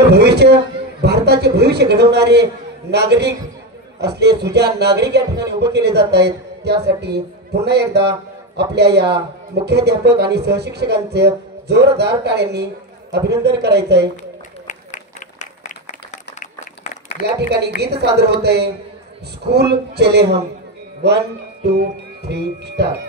उज्ज्वल भविष्य, भारताचे भविष्य घडवणारे नागरिक असले सुजाण नागरिक या ठिकाणी उभे केले जात आहेत। त्यासाठी पुन्हा एकदा आपल्या या मुख्याध्यापक आणि सहशिक्षकांचे जोरदार टाळ्यांनी अभिनंदन करायचं आहे। या ठिकाणी गीत सादर होत आहे, स्कूल चले हम। 1 2 3 स्टार्ट।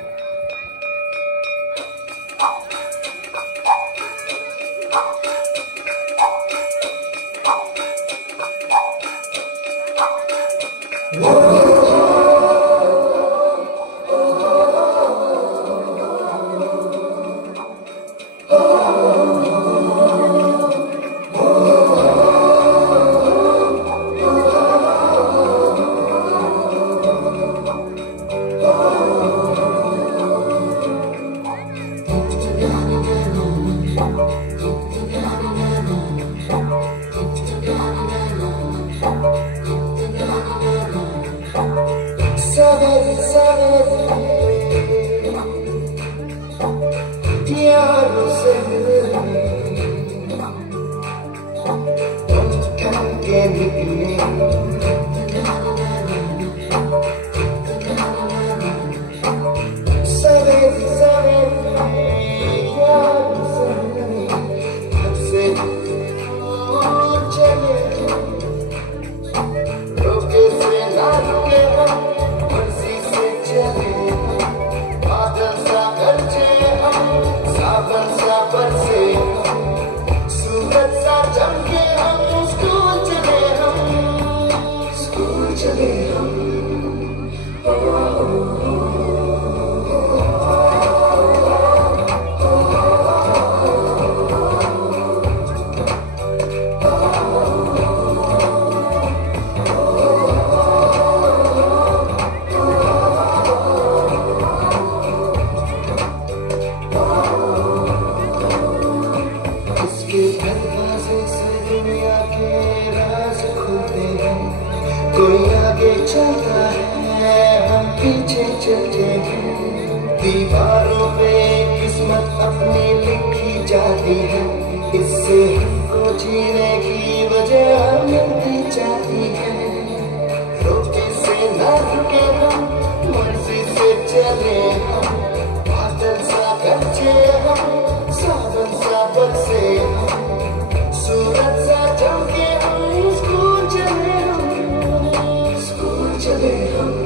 कोई आगे चलता है, हम पीछे चलते हैं। दीवारों पे किस्मत अपनी लिखी जाती है, इससे हमको जीने की वजह मिलती जाती है। रोके से ना रुके हम, मर्जी से चले हम, बादल सा गरजे हम, सावन सा बरसे हम, सूरज सा चमके हम, स्कूल चले हम, स्कूल चले हम।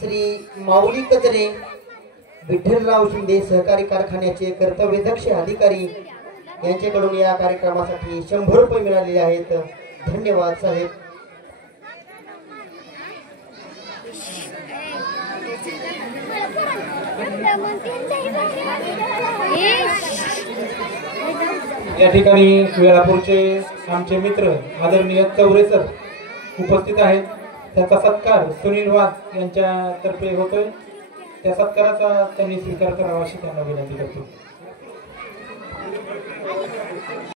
श्री माऊली कजरे, विठ्ठलराव शिंदे सहकारी कारखान्याचे कर्तव्यदक्ष अधिकारी यांच्याकडून या कार्यक्रमासाठी 100 रुपये मिळालेले आहेत। धन्यवाद साहेब। या ठिकाणी वेळापूरचे आमचे मित्र आदरणीय चौरे सर उपस्थित आहेत। त्याचा सत्कार सुनील वाघ यांच्यातर्फे होतोय। त्या सत्काराचा त्यांनी स्वीकार करावा अशी त्यांना विनंती करतो।